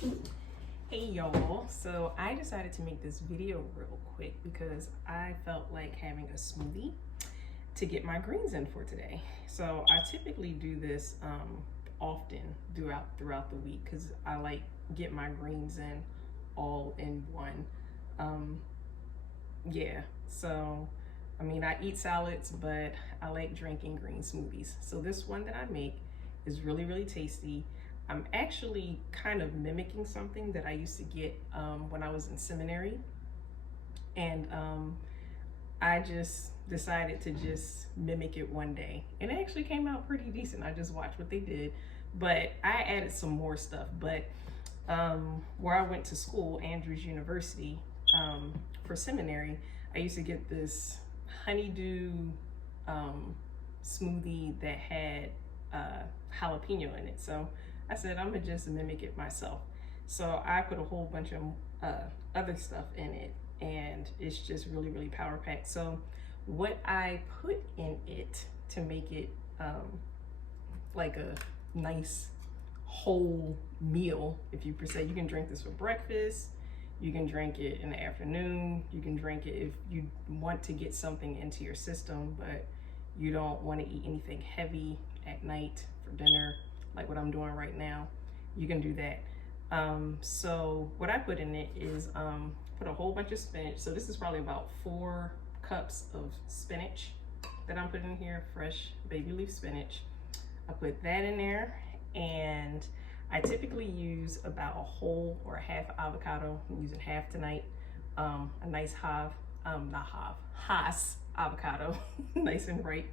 Hey y'all, so I decided to make this video real quick because I felt like having a smoothie to get my greens in for today. So I typically do this often throughout the week because I like get my greens in all in one. Um, yeah, so I mean I eat salads, but I like drinking green smoothies. So this one that I make is really tasty. I'm actually kind of mimicking something that I used to get when I was in seminary, and I just decided to just mimic it one day, and it actually came out pretty decent. I just watched what they did, but I added some more stuff. But where I went to school, Andrews University, for seminary, I used to get this honeydew smoothie that had jalapeno in it. So I said I'm gonna just mimic it myself. So I put a whole bunch of other stuff in it, and it's just really power packed. So what I put in it to make it like a nice whole meal, if you per se, you can drink this for breakfast, you can drink it in the afternoon, you can drink it if you want to get something into your system, but you don't want to eat anything heavy at night for dinner, like what I'm doing right now. You can do that. So what I put in it is put a whole bunch of spinach. So this is probably about 4 cups of spinach that I'm putting in here, fresh baby leaf spinach. I put that in there, and I typically use about a whole or a half avocado. I'm using half tonight. A nice Haas avocado, nice and ripe,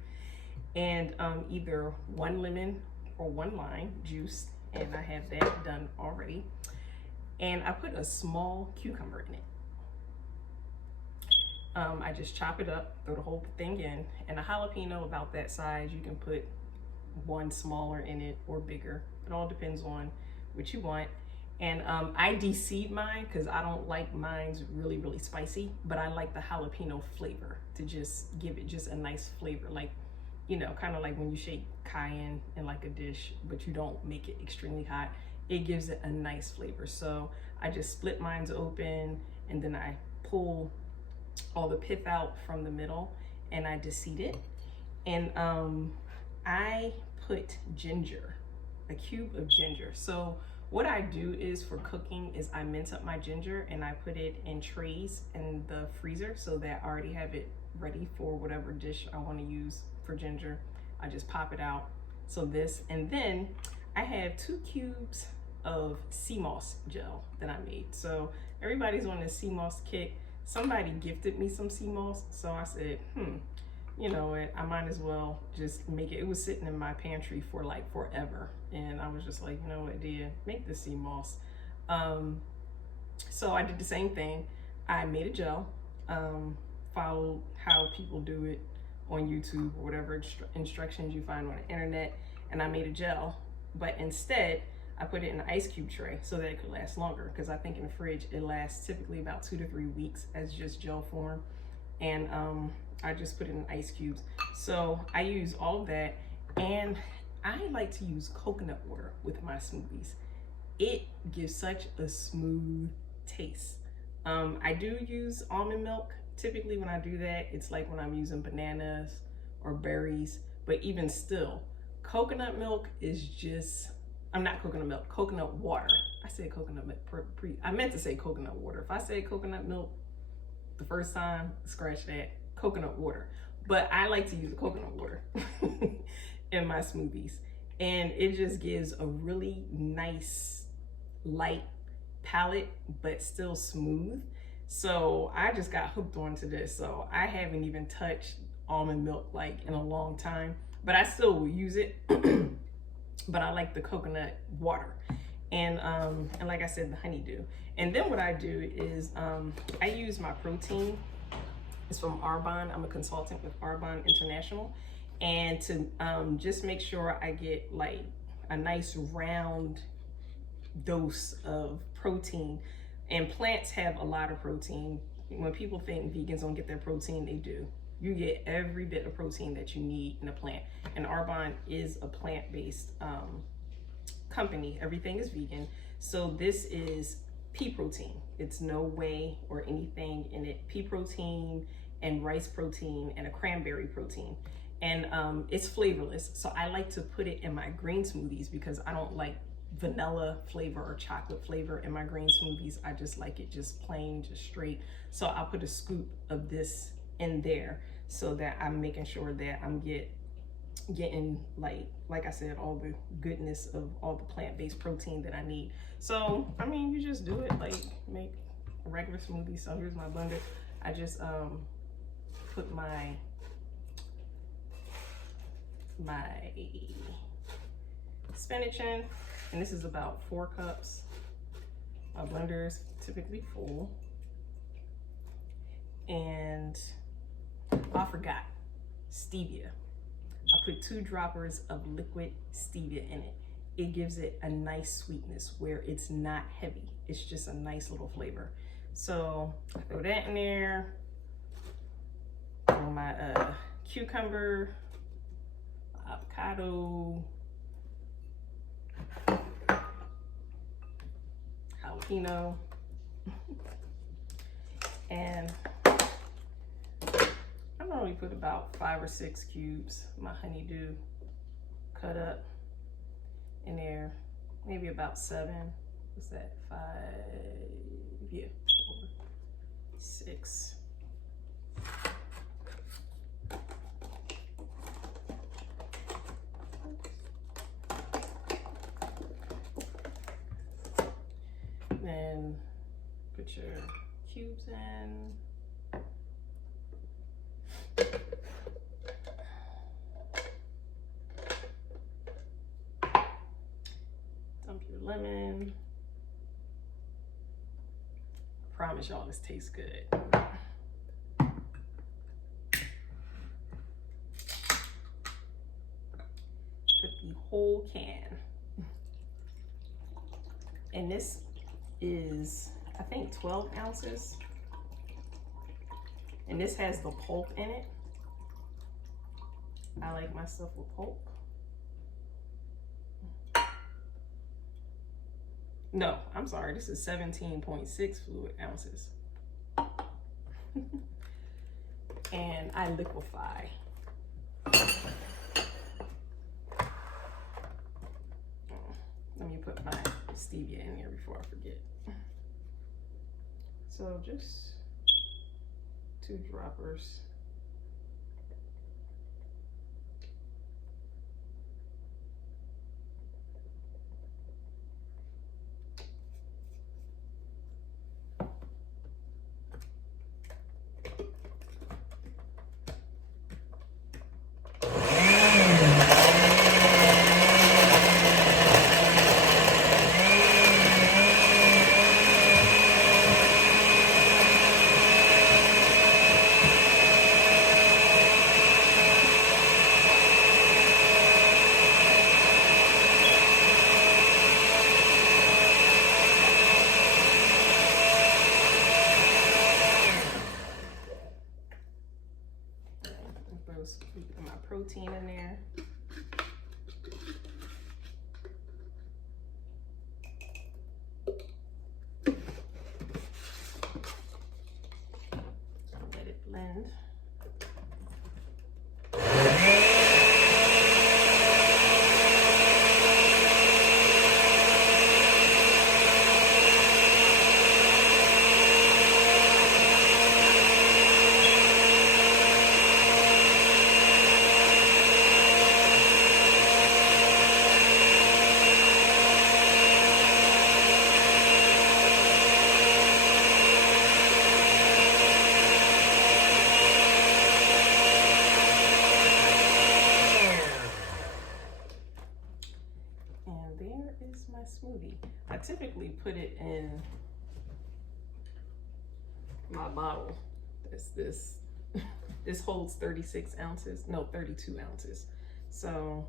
and either 1 lemon or 1 lime juice, and I have that done already. And I put a small cucumber in it. I just chop it up, throw the whole thing in, and a jalapeno about that size. You can put 1 smaller in it or bigger. It all depends on what you want. And I de-seed mine because I don't like mine's really spicy, but I like the jalapeno flavor to just give it just a nice flavor, like, you know, kind of like when you shake cayenne in like a dish, but you don't make it extremely hot. It gives it a nice flavor. So I just split mines open, and then I pull all the pith out from the middle, and I de-seed it. And I put ginger, a cube of ginger. So what I do is for cooking is I mince up my ginger and I put it in trays in the freezer so that I already have it ready for whatever dish I want to use for ginger. I just pop it out. So this, and then I have 2 cubes of sea moss gel that I made. So everybody's on this sea moss kick. Somebody gifted me some sea moss, so I said, you know what, I might as well just make it. It was sitting in my pantry for like forever, and I was just like, you know what, dear, make the sea moss. So I did the same thing. I made a gel, followed how people do it on YouTube or whatever instructions you find on the internet, and I made a gel, but instead I put it in an ice cube tray so that it could last longer, because I think in the fridge it lasts typically about 2 to 3 weeks as just gel form. And I just put it in ice cubes. So I use all of that, and I like to use coconut water with my smoothies. It gives such a smooth taste. I do use almond milk. Typically when I do that, it's like when I'm using bananas or berries, but even still, coconut milk is just, I'm not coconut milk, coconut water. I said coconut milk, I meant to say coconut water. If I said coconut milk the first time, scratch that, coconut water. But I like to use coconut water in my smoothies. And it just gives a really nice, light palate, but still smooth. So I just got hooked onto this. So I haven't even touched almond milk like in a long time, but I still will use it. But I like the coconut water. And like I said, the honeydew. And then what I do is I use my protein. It's from Arbonne. I'm a consultant with Arbonne International. And to just make sure I get like a nice round dose of protein. And plants have a lot of protein. When people think vegans don't get their protein, they do. You get every bit of protein that you need in a plant. And Arbonne is a plant-based company, everything is vegan. So this is pea protein. It's no whey or anything in it. Pea protein and rice protein and a cranberry protein. And it's flavorless. So I like to put it in my green smoothies because I don't like vanilla flavor or chocolate flavor in my green smoothies. I just like it just plain, just straight. So I'll put a scoop of this in there so that I'm making sure that I'm getting like I said, all the goodness of all the plant-based protein that I need. So I mean, you just do it like make a regular smoothie. So here's my blender. I just put my spinach in, and this is about 4 cups. My blender is typically full. And I forgot stevia. I put 2 droppers of liquid stevia in it. It gives it a nice sweetness where it's not heavy. It's just a nice little flavor. So I throw that in there. Throw my cucumber, avocado, jalapeno, and I normally put about 5 or 6 cubes, my honeydew cut up in there, maybe about 7. What's that? 5, yeah, 4, 6. Then put your cubes in. Dump your lemon. I promise y'all this tastes good. Put the whole can. And this is, I think, 12 ounces. And this has the pulp in it. I like my stuff with pulp. No, I'm sorry, this is 17.6 fluid ounces. And I liquefy. Let me put my stevia in here before I forget. So just 2 droppers. Put my protein in there. Let it blend. Smoothie. I typically put it in my bottle. This holds 36 ounces, no, 32 ounces. So,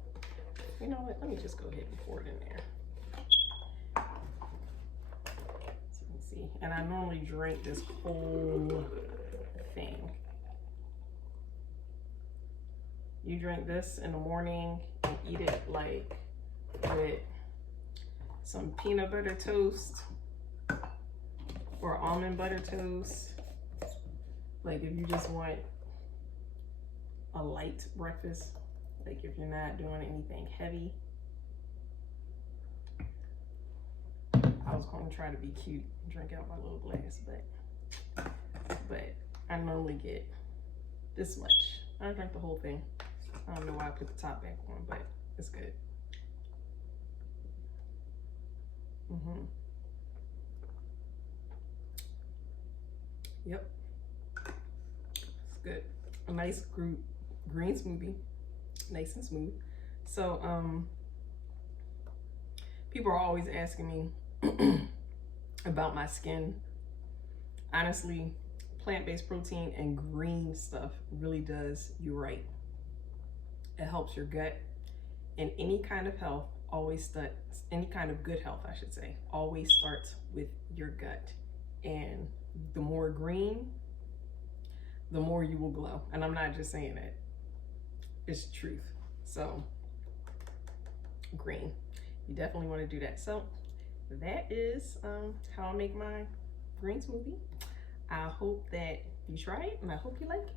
you know what, let me just go ahead and pour it in there. So you can see, and I normally drink this whole thing. You drink this in the morning and eat it like with some peanut butter toast or almond butter toast. Like if you just want a light breakfast, like if you're not doing anything heavy. I was going to try to be cute and drink out my little glass, but I normally get this much. I don't drink the whole thing. I don't know why I put the top back on, but it's good. Yep, it's good. A nice green smoothie, nice and smooth. So people are always asking me about my skin. Honestly, plant-based protein and green stuff really does you right. It helps your gut, and any kind of health always starts, any kind of good health, I should say, always starts with your gut. And the more green, the more you will glow. And I'm not just saying that, it's the truth. So green, you definitely want to do that. So that is how I make my green smoothie. I hope that you try it, and I hope you like it.